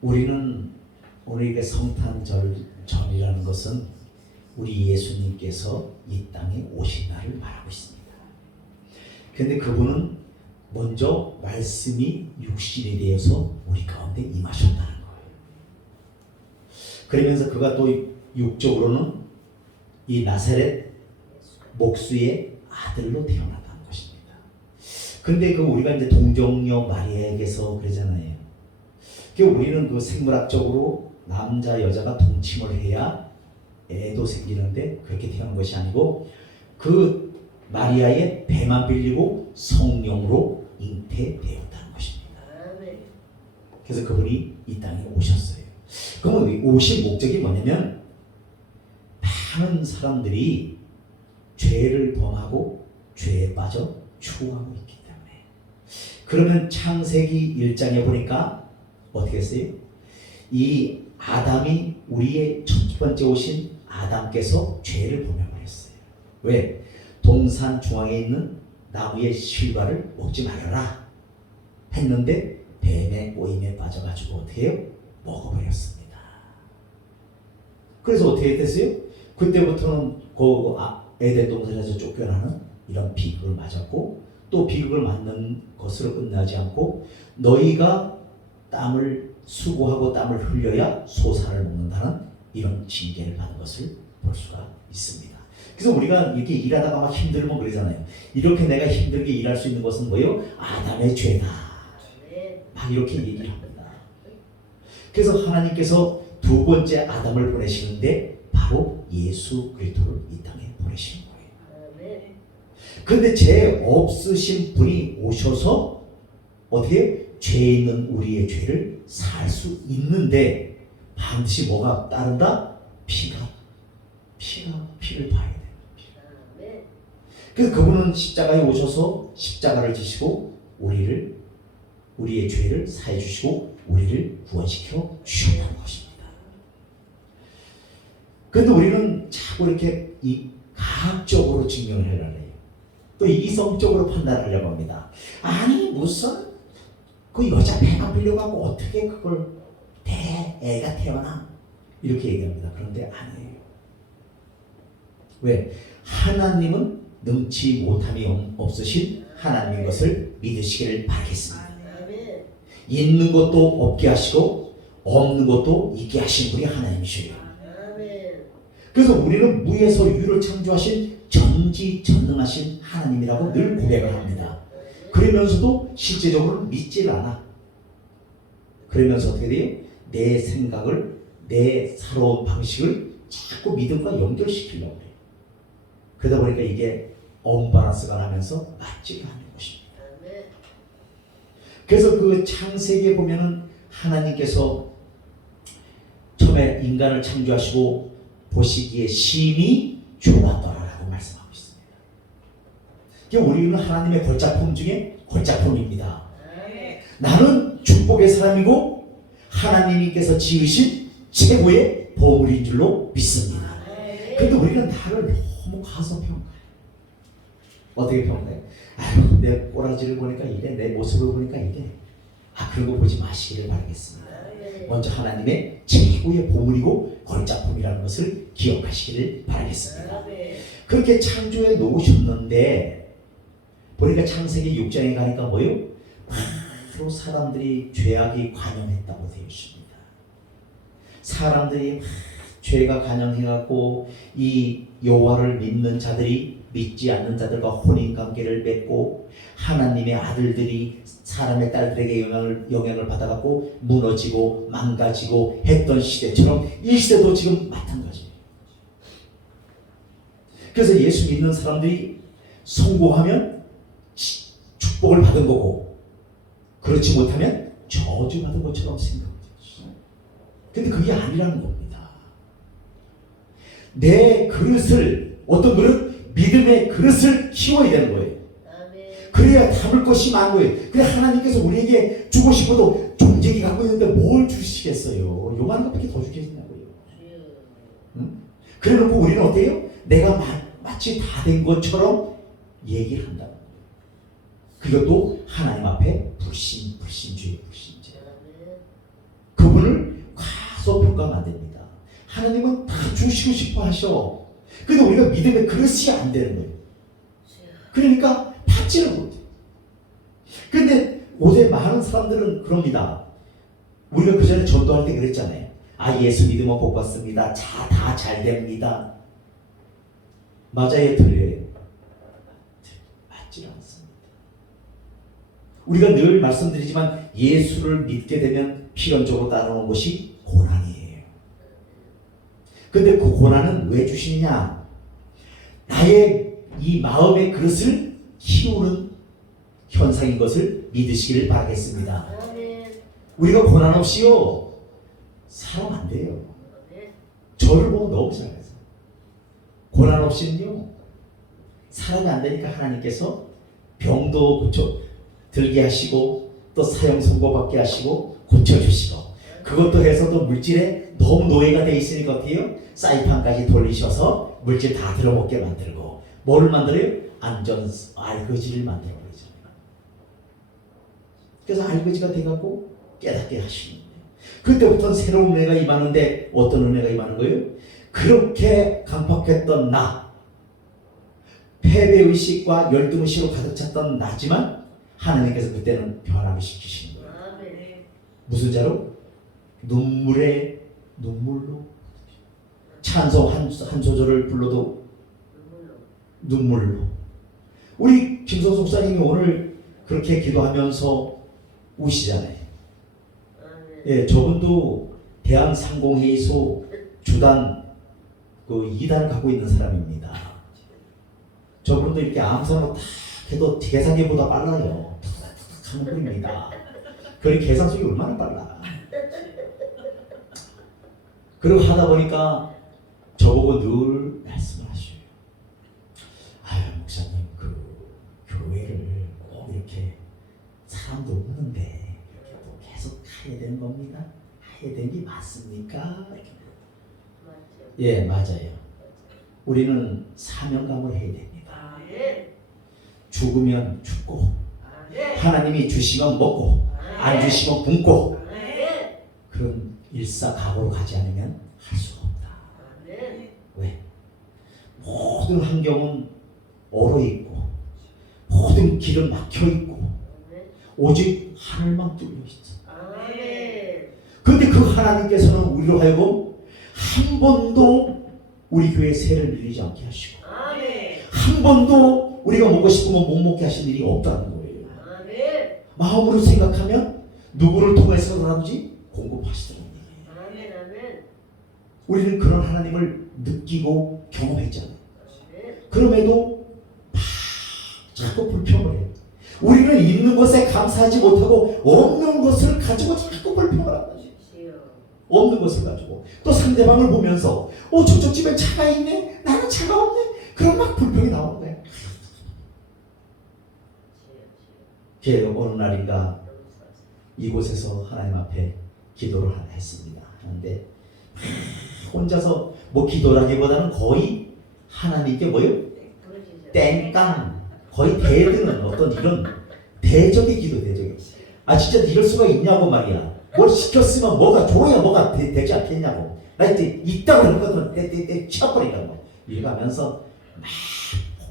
우리는 오늘 성탄절이라는 것은 우리 예수님께서 이 땅에 오신 날을 말하고 있습니다. 그런데 그분은 먼저 말씀이 육신이 되어서 우리 가운데 임하셨다는 거예요. 그러면서 그가 또 육적으로는 이 나사렛 목수의 아들로 태어났다는 것입니다. 근데 우리가 이제 동정녀 마리아에게서 그러잖아요. 우리는 그 생물학적으로 남자 여자가 동침을 해야 애도 생기는데 그렇게 태어난 것이 아니고 그 마리아의 배만 빌리고 성령으로 잉태되었다는 것입니다. 그래서 그분이 이 땅에 오셨어요. 그러면 오신 목적이 뭐냐면 많은 사람들이 죄를 범하고 죄에 빠져 추구하고 있기 때문에. 그러면 창세기 1장에 보니까 어떻게 했어요? 이 아담이 우리의 첫 번째 오신 아담께서 죄를 범해버렸어요. 왜? 동산 중앙에 있는 나무의 실과를 먹지 말아라 했는데 뱀의 꼬임에 빠져가지고 어떻게 해요? 먹어버렸습니다. 그래서 어떻게 됐어요? 그때부터는 에덴 동산에서 쫓겨나는 이런 비극을 맞았고, 또 비극을 맞는 것으로 끝나지 않고 너희가 땀을 수고하고 땀을 흘려야 소산을 먹는다는 이런 징계를 받은 것을 볼 수가 있습니다. 그래서 우리가 이렇게 일하다가 막 힘들면 그러잖아요. 이렇게 내가 힘들게 일할 수 있는 것은 뭐예요? 아담의 죄다. 막 이렇게 얘기를 합니다. 그래서 하나님께서 두 번째 아담을 보내시는데 바로 예수 그리스도를 이 땅에 보내시는 거예요. 그런데 죄 없으신 분이 오셔서 어떻게 죄 있는 우리의 죄를 살 수 있는데 반드시 뭐가 따른다? 피를 봐야 돼요. 그래서 그분은 십자가에 오셔서 십자가를 지시고 우리의 죄를 사해 주시고 우리를 구원시켜 주셨다는 것입니다. 그런데 우리는 자꾸 이렇게 이 과학적으로 증명을 하려고 해요. 또 이성적으로 판단하려고 합니다. 아니 무슨 그 여자 배가 빌려가고 어떻게 그걸 애가 태어나? 이렇게 얘기합니다. 그런데 아니에요. 왜? 하나님은 능치 못함이 없으신 하나님인 것을 믿으시기를 바라겠습니다. 있는 것도 없게 하시고 없는 것도 있게 하신 분이 하나님이시래요. 그래서 우리는 무에서 유를 창조하신 전지전능하신 하나님이라고 늘 고백을 합니다. 그러면서도 실제적으로는 믿지를 않아. 그러면서 어떻게 돼요? 내 생각을, 내 살아온 방식을 자꾸 믿음과 연결시키려고 해요. 그러다 보니까 이게 언밸런스가 나면서 맞지가 않는 것입니다. 그래서 그 창세기에 보면은 하나님께서 처음에 인간을 창조하시고 보시기에 심히 좋았더라라고 말씀하고 있습니다. 그러니까 우리는 하나님의 걸작품 중에 걸작품입니다. 나는 축복의 사람이고 하나님께서 지으신 최고의 보물인 줄로 믿습니다. 그런데 우리는 나를 너무 과소평가해. 어떻게 평가해? 아유, 내 꼬라지를 보니까 이래, 내 모습을 보니까 이래. 그런 거 보지 마시기를 바라겠습니다. 먼저 하나님의 최고의 보물이고 걸작품이라는 것을 기억하시기를 바라겠습니다. 그렇게 창조해 놓으셨는데 보니까 창세기 6장에 가니까 뭐예요? 바로 사람들이 죄악이 관영했다고 되어 있습니다. 사람들이 죄가 관영해갖고 이 여호와를 믿는 자들이 믿지 않는 자들과 혼인관계를 맺고 하나님의 아들들이 사람의 딸들에게 영향을 받아갖고 무너지고 망가지고 했던 시대처럼 이 시대도 지금 마찬가지예요. 그래서 예수 믿는 사람들이 성공하면 축복을 받은 거고 그렇지 못하면 저주받은 것처럼 생각돼요. 근데 그게 아니라는 겁니다. 내 그릇을, 어떤 그릇? 믿음의 그릇을 키워야 되는 거예요. 그래야 담을 것이 많은 거예요. 그래 하나님께서 우리에게 주고 싶어도 존재기 갖고 있는데 뭘 주시겠어요? 요만한 것밖에 더 주겠냐고요. 응? 그래 놓고 우리는 어때요? 내가 마치 다 된 것처럼 얘기를 한다는 거예요. 그것도 하나님 앞에 불신주의, 불신죄. 그분을 평가하면 안 됩니다. 하나님은 다 주시고 싶어 하셔. 근데 우리가 믿음의 그릇이 안 되는 거예요. 그러니까 받지를 못해. 근데 요새 많은 사람들은 그럽니다. 우리가 그 전에 전도할 때 그랬잖아요. 아, 예수 믿으면 복 받습니다. 다 잘 됩니다. 맞아요, 틀려요? 맞지 않습니다. 우리가 늘 말씀드리지만 예수를 믿게 되면 필연적으로 따라오는 것이 고난이에요. 근데 그 고난은 왜 주시느냐? 나의 이 마음의 그릇을 키우는 현상인 것을 믿으시기를 바라겠습니다. 우리가 고난 없이요 살면 안 돼요. 저를 보면 너무 잘해서 고난 없이는요 살아가 안 되니까 하나님께서 병도 고쳐 들게 하시고 또 사형 선고받게 하시고 고쳐주시고, 그것도 해서도 물질에 너무 노예가 돼 있으니까 어때요? 사이판까지 돌리셔서 물질 다 들어먹게 만들고, 뭐를 만들어요? 알거지를 만들어 버리잖아요. 그래서 알거지가 돼갖고 깨닫게 하시는 거예요. 그때부터는 새로운 은혜가 임하는데, 어떤 은혜가 임하는 거예요? 그렇게 강팍했던 나, 패배의식과 열등의식으로 가득 찼던 나지만 하나님께서 그때는 변화를 시키시는 거예요. 무슨 자로? 눈물로 찬송 한 소절을 불러도 눈물로. 우리 김성수 목사님이 오늘 그렇게 기도하면서 우시잖아요. 예, 저분도 대한상공회의소 주단 그 2단 갖고 있는 사람입니다. 저분도 이렇게 암산으로 딱 해도 계산기보다 빨라요. 탁탁탁 하는 분입니다. 그리 계산 속이 얼마나 빨라. 그리고 하다 보니까 저보고 늘 말씀을 하셔요. 아유, 목사님, 그 교회를 꼭 이렇게 사람도 없는데 이렇게 또 계속 가야 되는 겁니다. 해야 되는 게 맞습니까? 이렇게. 예, 맞아요. 우리는 사명감을 해야 됩니다. 죽으면 죽고, 하나님이 주시면 먹고, 안 주시면 굶고, 그런 일사각오로 가지 않으면 할 수가 없다. 왜? 모든 환경은 얼어 있고, 모든 길은 막혀 있고, 오직 하늘만 뚫려 있어. 그런데 그 하나님께서는 우리로 하여금 한 번도 우리 교회에 세를 밀리지 않게 하시고, 한 번도 우리가 먹고 싶으면 못 먹게 하신 일이 없다는 거예요. 마음으로 생각하면 누구를 통해서라든지 공급하시더라고요. 우리는 그런 하나님을 느끼고 경험했잖아요. 그럼에도 자꾸 불평을 해요. 우리는 있는 것에 감사하지 못하고 없는 것을 가지고 자꾸 불평을 한다. 없는 것을 가지고 또 상대방을 보면서 저쪽 집에 차가 있네, 나는 차가 없네, 그럼 막 불평이 나오는 거예요. 어느 날인가 이곳에서 하나님 앞에 기도를 하나 했습니다. 하는데 혼자서 뭐 기도라기보다는 거의 하나님께 뭐요? 땡깡, 거의 대드는 어떤 이런 대적의 기도, 대적의. 아, 진짜 이럴 수가 있냐고 말이야. 뭘 시켰으면 뭐가 줘야 뭐가 되지 않겠냐고. 나 이제 있다고 그런 것들은 떼 치워버리라고. 이래가면서 막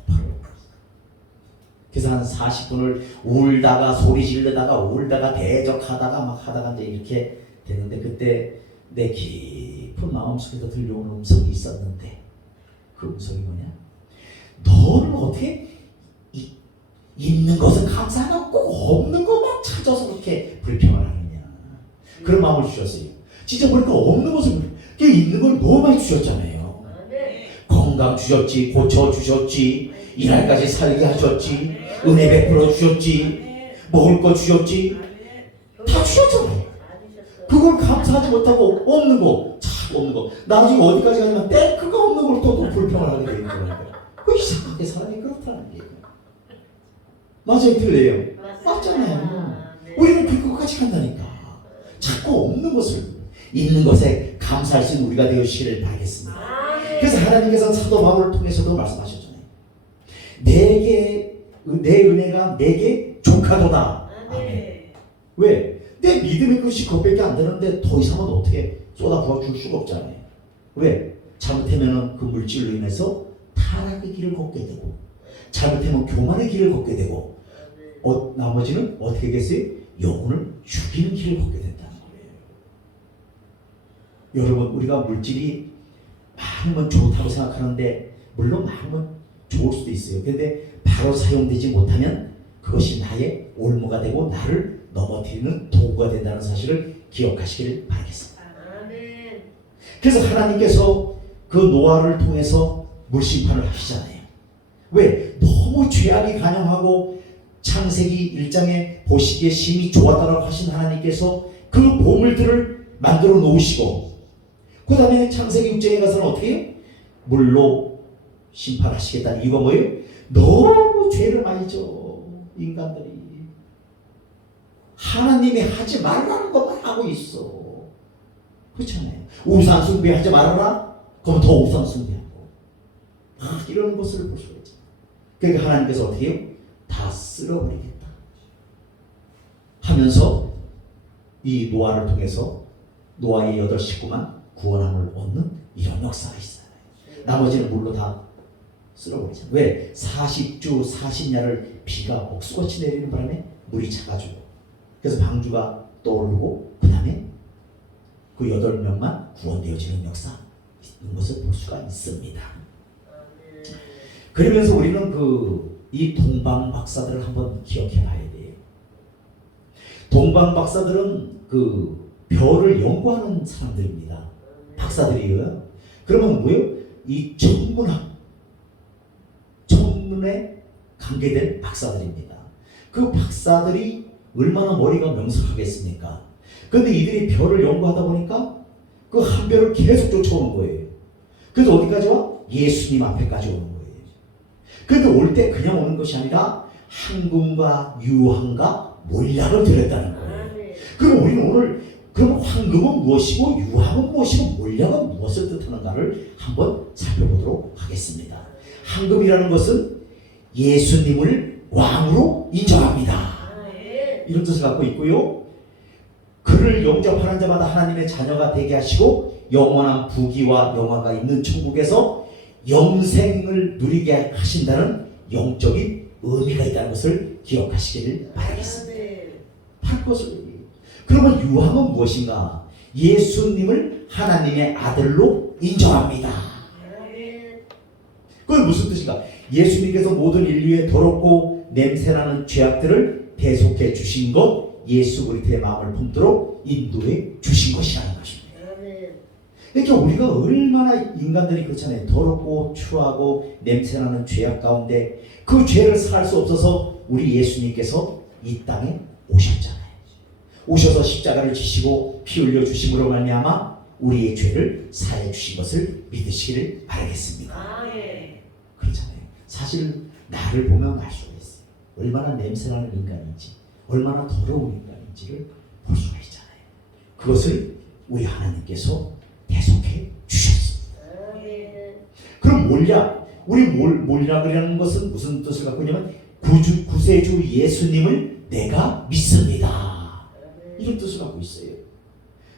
폭발을. 그래서 한 40분을 울다가 소리 지르다가 울다가 대적하다가 막 하다가 이제 이렇게 되는데, 그때 내 깊은 마음속에서 들려오는 음성이 있었는데, 그 음성이 뭐냐? 너는 어떻게 있는 것은 감사하고 없는 것만 찾아서 그렇게 불평을 하느냐. 그런 마음을 주셨어요. 진짜 보니까 없는 것을, 있는 걸 너무 많이 주셨잖아요. 건강 주셨지, 고쳐주셨지, 이날까지 살게 하셨지, 은혜 베풀어 주셨지, 먹을 거 주셨지, 다 주셨잖아요. 그걸 감사하지 못하고 없는 거, 참 없는 거. 나중에 어디까지 가냐면 땡크가 없는 걸 또 불평을 하게 되는 거예요. 이상하게 사람이 그렇다는 거예요. 맞아요, 틀려요? 맞잖아요. 우리는 그것까지 간다니까. 자꾸 없는 것을, 있는 것에 감사할 수 있는 우리가 되시기를 바라겠습니다. 그래서 하나님께서 사도 바울을 통해서도 말씀하셨잖아요. 내 은혜가 내게 족하도다. 아멘. 왜? 내 믿음의 그릇이 그것밖에 안 되는데 더 이상은 어떻게 쏟아 부어 줄 수가 없잖아요. 왜? 잘못하면 그 물질로 인해서 타락의 길을 걷게 되고, 잘못하면 교만의 길을 걷게 되고, 나머지는 어떻게 되겠어요? 영혼을 죽이는 길을 걷게 된다는 거예요. 여러분, 우리가 물질이 많으면 좋다고 생각하는데, 물론 많으면 좋을 수도 있어요. 그런데 바로 사용되지 못하면 그것이 나의 올무가 되고 나를 넘어뜨리는 도구가 된다는 사실을 기억하시기를 바라겠습니다. 그래서 하나님께서 그 노아를 통해서 물심판을 하시잖아요. 왜? 너무 죄악이 간영하고 창세기 1장에 보시기에 심히 좋았다고 하신 하나님께서 그 보물들을 만들어 놓으시고, 그 다음에 창세기 6장에 가서는 어떻게 해요? 물로 심판하시겠다는 이유가 뭐예요? 너무 죄를 많이 져 인간들이. 하나님이 하지 말라는 것만 하고 있어. 그렇잖아요. 우상 숭배하지 말아라? 그럼 더 우상 숭배하고. 이런 것을 볼 수가 있죠. 그러니까 하나님께서 어떻게 해요? 다 쓸어버리겠다 하면서 이 노아를 통해서 노아의 8 식구만 구원함을 얻는 이런 역사가 있어요. 나머지는 물로 다 쓸어버리잖아요. 왜? 40주 40야를 비가 억수같이 내리는 바람에 물이 차가지고, 그래서 방주가 떠오르고 그 다음에 그 8명만 구원되어지는 역사 있는 것을 볼 수가 있습니다. 그러면서 우리는 이 동방 박사들을 한번 기억해 봐야 돼요. 동방 박사들은 그 별을 연구하는 사람들입니다. 박사들이에요. 그러면 뭐예요? 이 천문에 관계된 박사들입니다. 그 박사들이 얼마나 머리가 명석하겠습니까? 그런데 이들이 별을 연구하다 보니까 그 한 별을 계속 쫓아오는 거예요. 그래서 어디까지 와? 예수님 앞에까지 오는 거예요. 그런데 올 때 그냥 오는 것이 아니라 황금과 유황과 몰약을 드렸다는 거예요. 그럼 우리는 오늘 그럼 황금은 무엇이고 유황은 무엇이고 몰약은 무엇을 뜻하는가를 한번 살펴보도록 하겠습니다. 황금이라는 것은 예수님을 왕으로 인정합니다. 이런 뜻을 갖고 있고요. 그를 영접하는 자마다 하나님의 자녀가 되게 하시고 영원한 부귀와 영화가 있는 천국에서 영생을 누리게 하신다는 영적인 의미가 있다는 것을 기억하시기를 바라겠습니다. 할 것을. 그러면 유황은 무엇인가? 예수님을 하나님의 아들로 인정합니다. 그건 무슨 뜻인가? 예수님께서 모든 인류의 더럽고 냄새나는 죄악들을 대속해 주신 것, 예수 그리스도의 마음을 품도록 인도해 주신 것이라는 것입니다. 그러니까 우리가 얼마나 인간들이 그렇잖아요. 더럽고 추하고 냄새나는 죄악 가운데 그 죄를 살 수 없어서 우리 예수님께서 이 땅에 오셨잖아요. 오셔서 십자가를 지시고 피 흘려 주심으로 말미암아 우리의 죄를 사해 주신 것을 믿으시기를 바라겠습니다. 그렇잖아요. 사실 나를 보면 알 수가 있어요. 얼마나 냄새나는 인간인지, 얼마나 더러운 인간인지를 볼 수가 있잖아요. 그것을 우리 하나님께서 대속해 주셨습니다. 그럼 몰약, 우리 몰약이라는 것은 무슨 뜻을 갖고 있냐면 구세주 예수님을 내가 믿습니다. 이런 뜻을 갖고 있어요.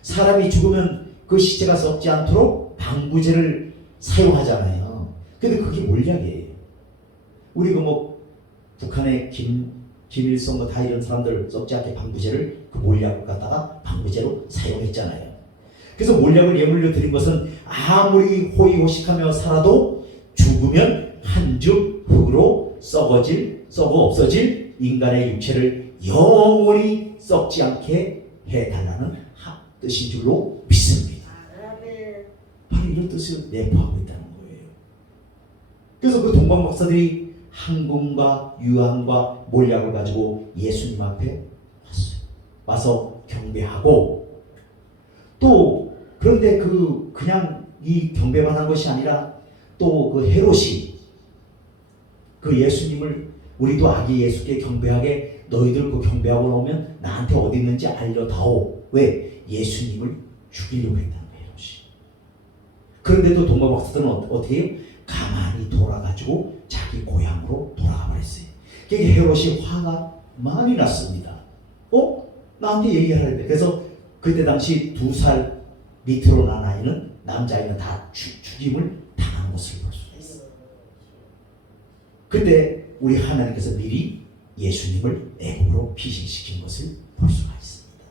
사람이 죽으면 그 시체가 썩지 않도록 방부제를 사용하잖아요. 근데 그게 몰약이에요. 우리 북한의 김일성 다 이런 사람들 썩지 않게 방부제를 그 몰약을 갖다가 방부제로 사용했잖아요. 그래서 몰약을 예물로 드린 것은 아무리 호의호식하며 살아도 죽으면 한 줌 흙으로 썩어 없어질 인간의 육체를 영원히 썩지 않게 해달라는 뜻인 줄로 믿습니다. 바로 이런 뜻을 내포하고 있다는 거예요. 그래서 그 동방 박사들이 황금과 유황과 몰약을 가지고 예수님 앞에 왔어요. 와서 경배하고, 또 그런데 그냥 이 경배만 한 것이 아니라 또 그 헤롯이 그 예수님을, 우리도 아기 예수께 경배하게 너희들 그 경배하고 나오면 나한테 어디 있는지 알려다오. 왜? 예수님을 죽이려고 했다는 거예요, 헤롯이. 그런데도 동방 박사들은 어떻게 해요? 가만히 돌아가지고 자기 고향으로 돌아가 버렸어요. 그러니까 헤롯이 화가 많이 났습니다. 나한테 얘기하라 그래. 그래서 그때 당시 2살 밑으로 난 아이는 남자아이는 다 죽임을 당한 것을 볼 수가 있어요. 그때 우리 하나님께서 미리 예수님을 애굽으로 피신시킨 것을 볼 수가 있습니다.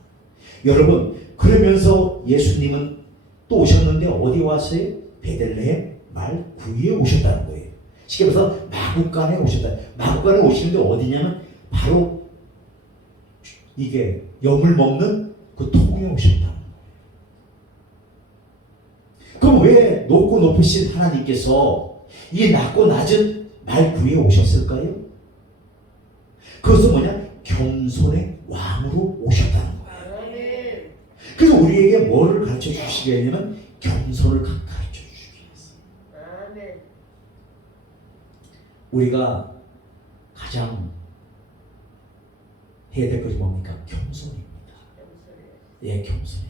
여러분 그러면서 예수님은 또 오셨는데 어디 왔어요? 베들레헴 말 구유에 오셨다는 거예요. 쉽게 말해서 마구간에 오셨다. 마구간에 오시는데 어디냐면 바로 이게 염을 먹는 그 통에 오셨다는 거예요. 그럼 왜 높고 높으신 하나님께서 이 낮고 낮은 말구에 오셨을까요? 그것은 뭐냐? 겸손의 왕으로 오셨다는 거예요. 그래서 우리에게 뭐를 가르쳐 주시겠냐면 겸손을 가르쳐 주시기 위해서. 우리가 가장 해야 될 것이 뭡니까? 겸손입니다. 예, 겸손이에요.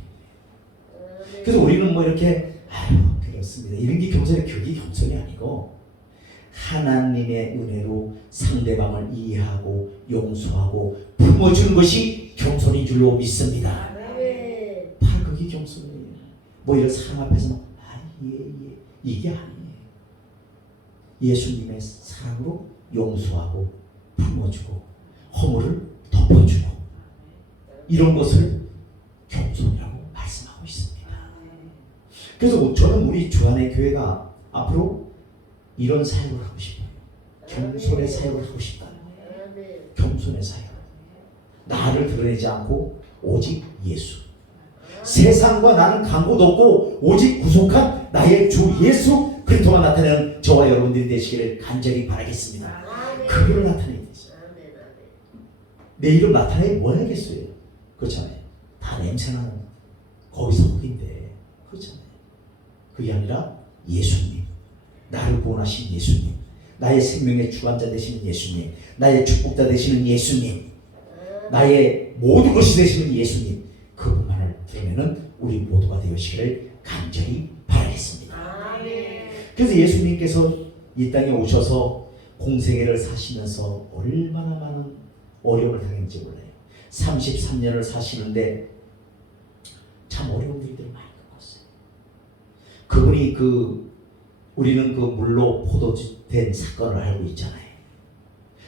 그래서 우리는 뭐 이렇게 그렇습니다. 이런 게 겸손이 그게 겸손이 아니고 하나님의 은혜로 상대방을 이해하고 용서하고 품어주는 것이 겸손인 줄로 믿습니다. 바로 그게 겸손이에요. 뭐 이런 사람 앞에서 예. 이게 아니에요. 예수님의 사랑으로 용서하고 품어주고 허물을 덮어주고 이런 것을 겸손이라고 말씀하고 있습니다. 그래서 저는 우리 주안의 교회가 앞으로 이런 사역을 하고 싶어요. 겸손의 사역을 하고 싶다는 거예요. 겸손의 사역. 나를 드러내지 않고 오직 예수. 세상과 나는 간고도 없고 오직 구속한 나의 주 예수 그리스도가 나타내는 저와 여러분들이 되시기를 간절히 바라겠습니다. 그를 나타내야 되죠. 내 이름 나타내야 뭐 하겠어요? 그렇잖아요. 다 냄새나는 거기서 거긴데 그렇잖아요. 그게 아니라 예수님, 나를 구원하신 예수님, 나의 생명의 주관자 되시는 예수님, 나의 축복자 되시는 예수님, 나의 모든 것이 되시는 예수님, 그분만을 드러내는 우리 모두가 되시기를 간절히 바라겠습니다. 그래서 예수님께서 이 땅에 오셔서 공생애를 사시면서 얼마나 많은 어려움을 당했는지 몰라요. 33년을 사시는데 참 어려운 일들을 많이 겪었어요. 그분이 우리는 그 물로 포도주 된 사건을 알고 있잖아요.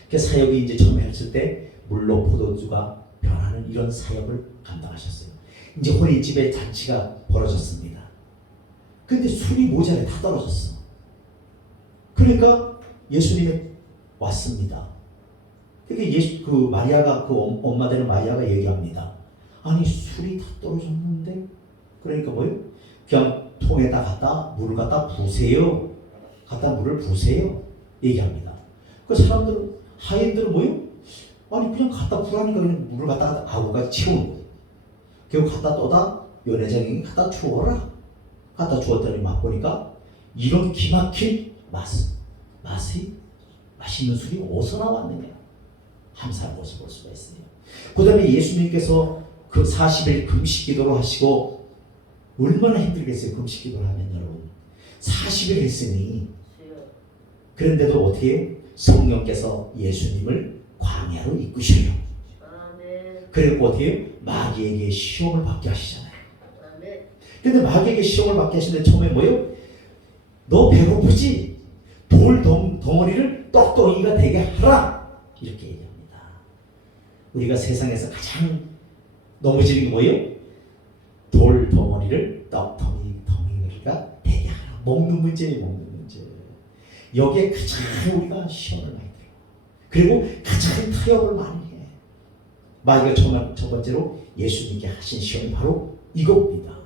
그 사역이 이제 처음에 했을 때 물로 포도주가 변하는 이런 사역을 감당하셨어요. 이제 혼인집에 잔치가 벌어졌습니다. 근데 술이 모자래 다 떨어졌어. 그러니까 예수님이 왔습니다. 그러니까 마리아가 그 엄마 되는 마리아가 얘기합니다. 아니 술이 다 떨어졌는데 그러니까 뭐요? 그냥 통에다 갖다 물을 갖다 부으세요. 갖다 물을 부으세요. 얘기합니다. 그 사람들은 하인들은 뭐요? 아니 그냥 갖다 부으라니까 그냥 물을 갖다 아구가 채우는 거예요. 그리고 갖다 떠다 연회장이 갖다 주어라. 갖다 주었더니 맛보니까 이런 기막힌 맛이 맛있는 술이 어디서 나왔느냐 함사한 것을 볼 수가 있어요. 그 다음에 예수님께서 그 40일 금식 기도를 하시고 얼마나 힘들겠어요. 금식 기도를 하면 여러분 40일 했으니 그런데도 어떻게 해요? 성령께서 예수님을 광야로 이끄셔요. 그리고 어떻게 해요? 마귀에게 시험을 받게 하시잖아요. 근데 마귀에게 시험을 받게 하시는데 처음에 뭐예요? 너 배고프지? 돌 덩어리를 떡덩이가 되게 하라 이렇게 얘기합니다. 우리가 세상에서 가장 넘어지는 게 뭐예요? 돌 덩어리를 떡덩이가 되게 하라. 먹는 문제예요. 먹는 문제. 여기에 가장 우리가 시험을 많이 들어. 그리고 가장 타협을 많이 해. 마귀가 첫 번째로 예수님께 하신 시험이 바로 이겁니다.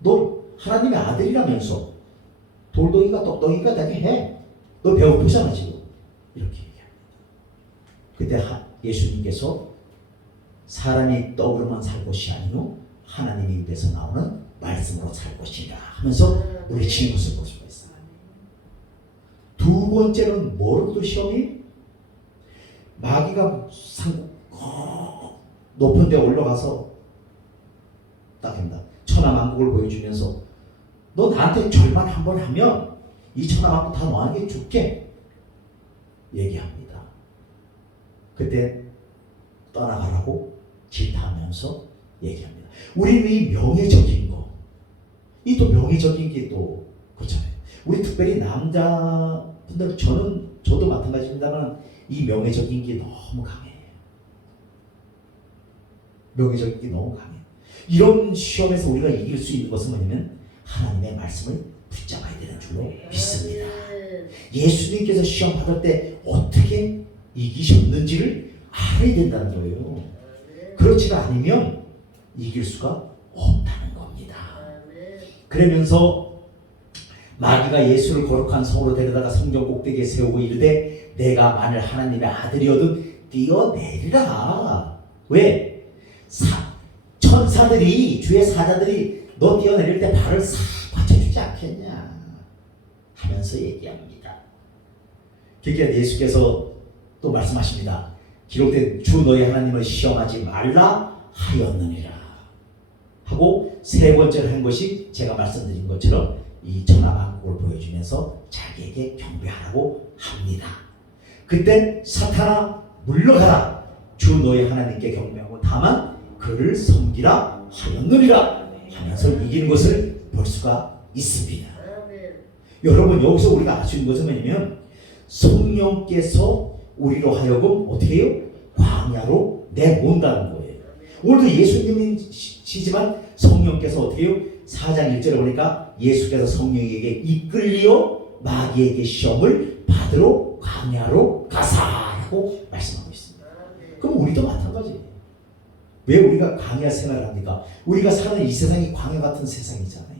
너 하나님의 아들이라면서 돌덩이가 떡덩이가 되게 해. 너 배고프잖아 지금. 이렇게 얘기합니다. 그때 예수님께서 사람이 떡으로만 살 것이 아니요 하나님의 입에서 나오는 말씀으로 살 것이라 하면서 물리치는 것을 볼 수가 있어요. 두 번째는 뭐로 또 시험이? 마귀가 높은 데 올라가서 딱 합니다. 천하만국을 보여주면서 너 나한테 절만 한번 하면 이 천하만국 다 너에게 줄게 얘기합니다. 그때 떠나가라고 질타하면서 얘기합니다. 우리는 이 명예적인 거, 이 또 명예적인 게 또 그렇잖아요. 우리 특별히 남자분들, 저도 마찬가지입니다만 이 명예적인 게 너무 강해요. 명예적인 게 너무 강해요. 이런 시험에서 우리가 이길 수 있는 것은 뭐냐면 하나님의 말씀을 붙잡아야 되는 줄로 믿습니다. 예수님께서 시험 받을 때 어떻게 이기셨는지를 알아야 된다는 거예요. 그렇지 않으면 이길 수가 없다는 겁니다. 그러면서 마귀가 예수를 거룩한 성으로 데려다가 성전 꼭대기에 세우고 이르되 내가 만일 하나님의 아들이어든 뛰어내리라. 왜? 천사들이, 주의 사자들이 너 뛰어내릴 때 발을 싹 받쳐주지 않겠냐 하면서 얘기합니다. 그러니까 예수께서 또 말씀하십니다. 기록된 주 너희 하나님을 시험하지 말라 하였느니라 하고 세 번째로 한 것이 제가 말씀드린 것처럼 이 천하만국을 보여주면서 자기에게 경배하라고 합니다. 그때 사탄아 물러가라. 주 너희 하나님께 경배하고 다만 그를 섬기라 하였느니라 하면서 이기는 것을 볼 수가 있습니다. 여러분, 여기서 우리가 알 수 있는 것은 뭐냐면 성령께서 우리로 하여금 어떻게 해요? 광야로 내몬다는 거예요. 오늘도 예수님이시지만 성령께서 어떻게 해요? 4장 1절에 보니까 예수께서 성령에게 이끌리어 마귀에게 시험을 받으러 광야로 가사라고 말씀하고 있습니다. 그럼 우리도 마찬가지예요. 왜 우리가 광야 생활을 합니까? 우리가 사는 이 세상이 광야 같은 세상이잖아요.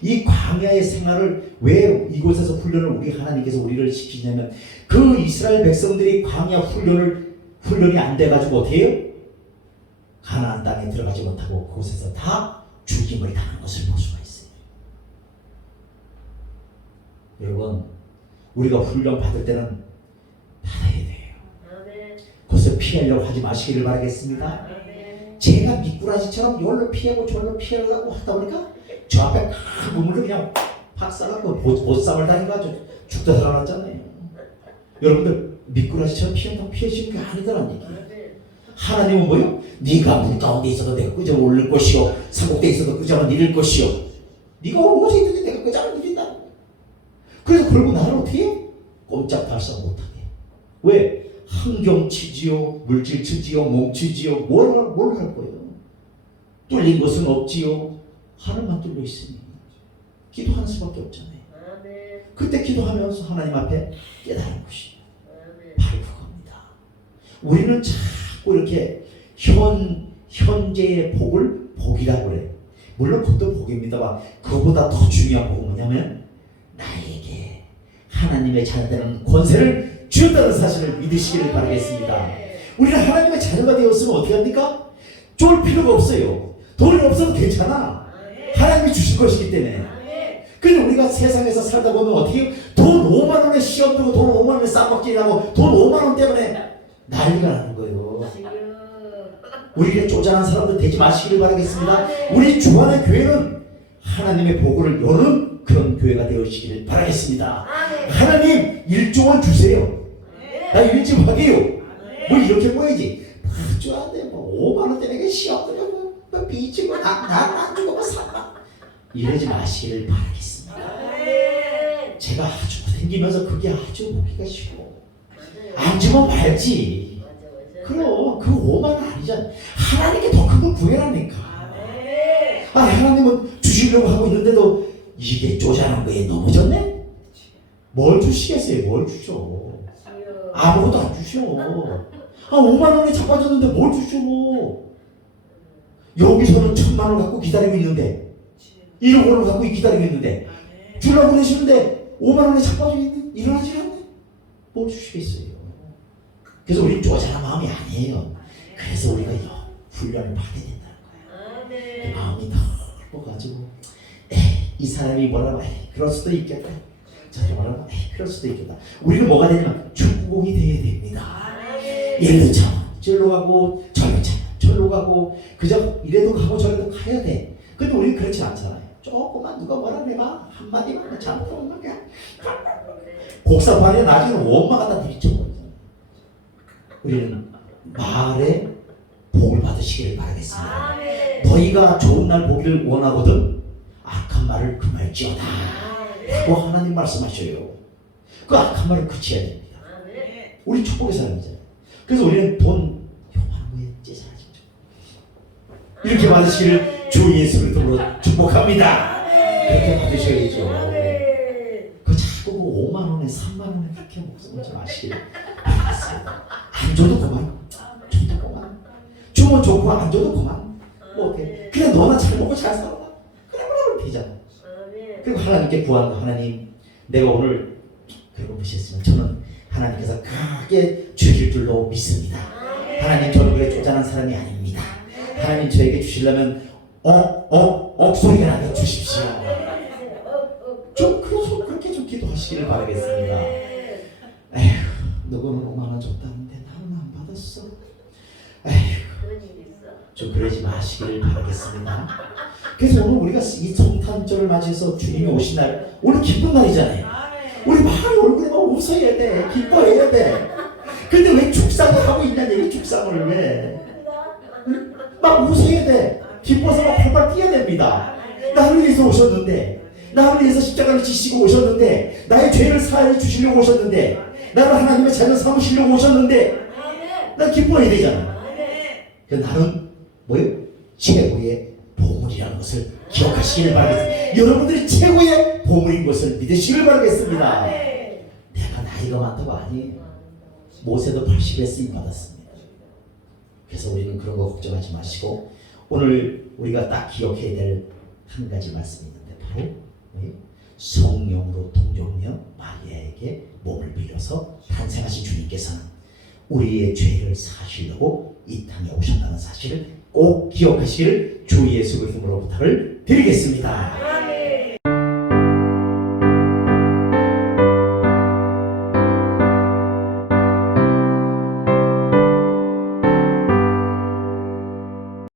이 광야의 생활을 왜 이곳에서 훈련을 우리 하나님께서 우리를 시키냐면 그 이스라엘 백성들이 광야 훈련이 안 돼가지고 어떻게 해요? 가나안 땅에 들어가지 못하고 그곳에서 다 죽임을 당한 것을 볼 수가 있어요. 여러분, 우리가 훈련 받을 때는 받아야 돼요. 그것을 피하려고 하지 마시기를 바라겠습니다. 제가 미꾸라지처럼 여기로 피하고 저기로 피하려고 하다 보니까 저 앞에 큰 문물을 그냥 박살나고 보쌈을 당해가지고 죽다 살아났잖아요. 여러분들 미꾸라지처럼 피한다고 피해지는 게 아니더란 얘기예요. 하나님은 뭐요? 네가 문 가운데 있어도 내가 끄집어 올릴 것이요 산꼭대에 있어도 끄집어 내릴 것이요 네가 오고서 있는데 내가 끄집어 내린다. 그래서 결국 나를 어떻게 해? 꼼짝달싹 못하게. 왜? 환경치지요, 물질치지요, 몸치지요, 뭘 할 거예요? 뚫린 것은 없지요. 하늘만 뚫려 있으니 기도하는 수밖에 없잖아요. 그때 기도하면서 하나님 앞에 깨달은 것이 바로 그겁니다. 우리는 자꾸 이렇게 현재의 복을 복이라고 그래. 물론 그것도 복입니다만 그보다 더 중요한 복은 뭐냐면 나에게 하나님의 자녀되는 권세를 주었다는 사실을 믿으시기를 바라겠습니다. 우리는 하나님의 자녀가 되었으면 어떻게 합니까? 쫄 필요가 없어요. 돈이 없어도 괜찮아. 하나님이 주신 것이기 때문에. 근데 우리가 세상에서 살다 보면 어떻게 돈 5만 원에 시험 들고 돈 5만 원에 싸먹기라고 돈 5만 원 때문에 난리가 나는 거예요. 우리가 쪼잔한 사람들 되지 마시기를 바라겠습니다. 우리 주안의 교회는 하나님의 복을 여는 그런 교회가 되시기를 바라겠습니다. 하나님 1조 원 주세요. 나 일찍 하게요. 뭐 이렇게 모여야지. 주한테 뭐 5만 원 때문에 시험 들고 뭐 빚지고 안 주고 뭐 사. 이러지 마시기를 바라겠습니다. 제가 아주 댕기면서 그게 아주 보기가 쉬워. 안 주면 말지. 그럼 그 5만 원 아니잖아. 하나님께 더 큰 걸 구해라니까. 하나님은 주시려고 하고 있는데도 이게 쪼잔한 거에 넘어졌네? 뭘 주시겠어요? 뭘 주죠? 아무것도 안 주셔. 5만 원에 자빠졌는데 뭘 주셔? 여기서는 1,000만 원 갖고 기다리고 있는데 1억 원을 갖고 기다리고 있는데 주려고 그러시는데 5만 원에 자빠져 있는 일어나지 않네? 뭘 주시겠어요? 그래서 우리는 쪼잔한 마음이 아니에요. 그래서 우리가 훈련을 받아야 된다는 거예요. 마음이 넓어가지고 이 사람이 뭐라고 그럴 수도 있겠다. 저 사람이 뭐라고 그럴 수도 있겠다. 우리는 뭐가 되냐면 축복이 돼야 됩니다. 예를 들어 절로 가고 절로 가고 그저 이래도 가고 저래도 가야 돼. 근데 우리는 그렇지 않잖아요. 조금만 누가 뭐라 해봐 한마디만 잘못하면 그냥 곡사판에 나중에 원마 갖다 들이쳐. 우리는 말에 복을 받으시기를 바라겠습니다. 아멘. 너희가 좋은 날 보기를 원하거든 악한 말을 금할지어다 라고 하나님 말씀하셔요. 그 악한 말을 그쳐야 됩니다. 아멘. 우리 축복의 사람이잖아요. 그래서 우리는 돈 요만한 거에 째사하지 이렇게 받으시기를 주 예수 그리스도로 축복합니다. 그렇게 받으셔야죠. 아멘. 그 자꾸 그 5만 원에 3만 원에 그렇게 목숨을 좀 아시기를 바라겠습니다. 안 줘도 그만, 줘도 그만. 주면 좋고 안 줘도 그만. 뭐 어때? 그냥 너나 잘 먹고 잘 살아. 그러면 되잖아. 아멘. 그리고 하나님께 구한 거 하나님, 내가 오늘 그런 거 보셨으면 저는 하나님께서 크게 주실 줄로 믿습니다. 하나님 저는 그래 쪼잔한 사람이 아닙니다. 하나님 저에게 주시려면 억소리가 나게 주십시오. 좀 그렇게 좀 기도하시기를 바라겠습니다. 에휴, 너는 5만 원 줬다는데 나는 안 받았어. 에휴, 그런 일 있어. 좀 그러지 마시기를 바라겠습니다. 그래서 오늘 우리가 이 성탄절을 맞이해서 주님이 오신 날, 오늘 기쁜 날이잖아요. 우리 막 얼굴에 막 웃어야 돼, 기뻐해야 돼. 근데 왜 죽상을 하고 있냐, 이 죽상을 왜? 막 웃어야 돼. 기뻐서 막 팔팔 뛰어야 됩니다. 나를 위해서 오셨는데, 나를 위해서 십자가를 지시고 오셨는데, 나의 죄를 사하여 주시려고 오셨는데, 나를 하나님의 자녀 삼으시려고 오셨는데, 난 기뻐해야 되잖아. 나는 뭐예요? 최고의 보물이라는 것을 기억하시기를 바라겠습니다. 여러분들이 최고의 보물인 것을 믿으시길 바라겠습니다. 내가 나이가 많다고 아니에요. 모세도 80에 쓰임 받았습니다. 그래서 우리는 그런 거 걱정하지 마시고 오늘 우리가 딱 기억해야 될 한 가지 말씀이 있는데 바로 성령으로 동정하며 마리아에게 몸을 빌려서 탄생하신 주님께서는 우리의 죄를 사시려고 이 땅에 오셨다는 사실을 꼭 기억하시기를 주 예수 그리스도로 부탁을 드리겠습니다.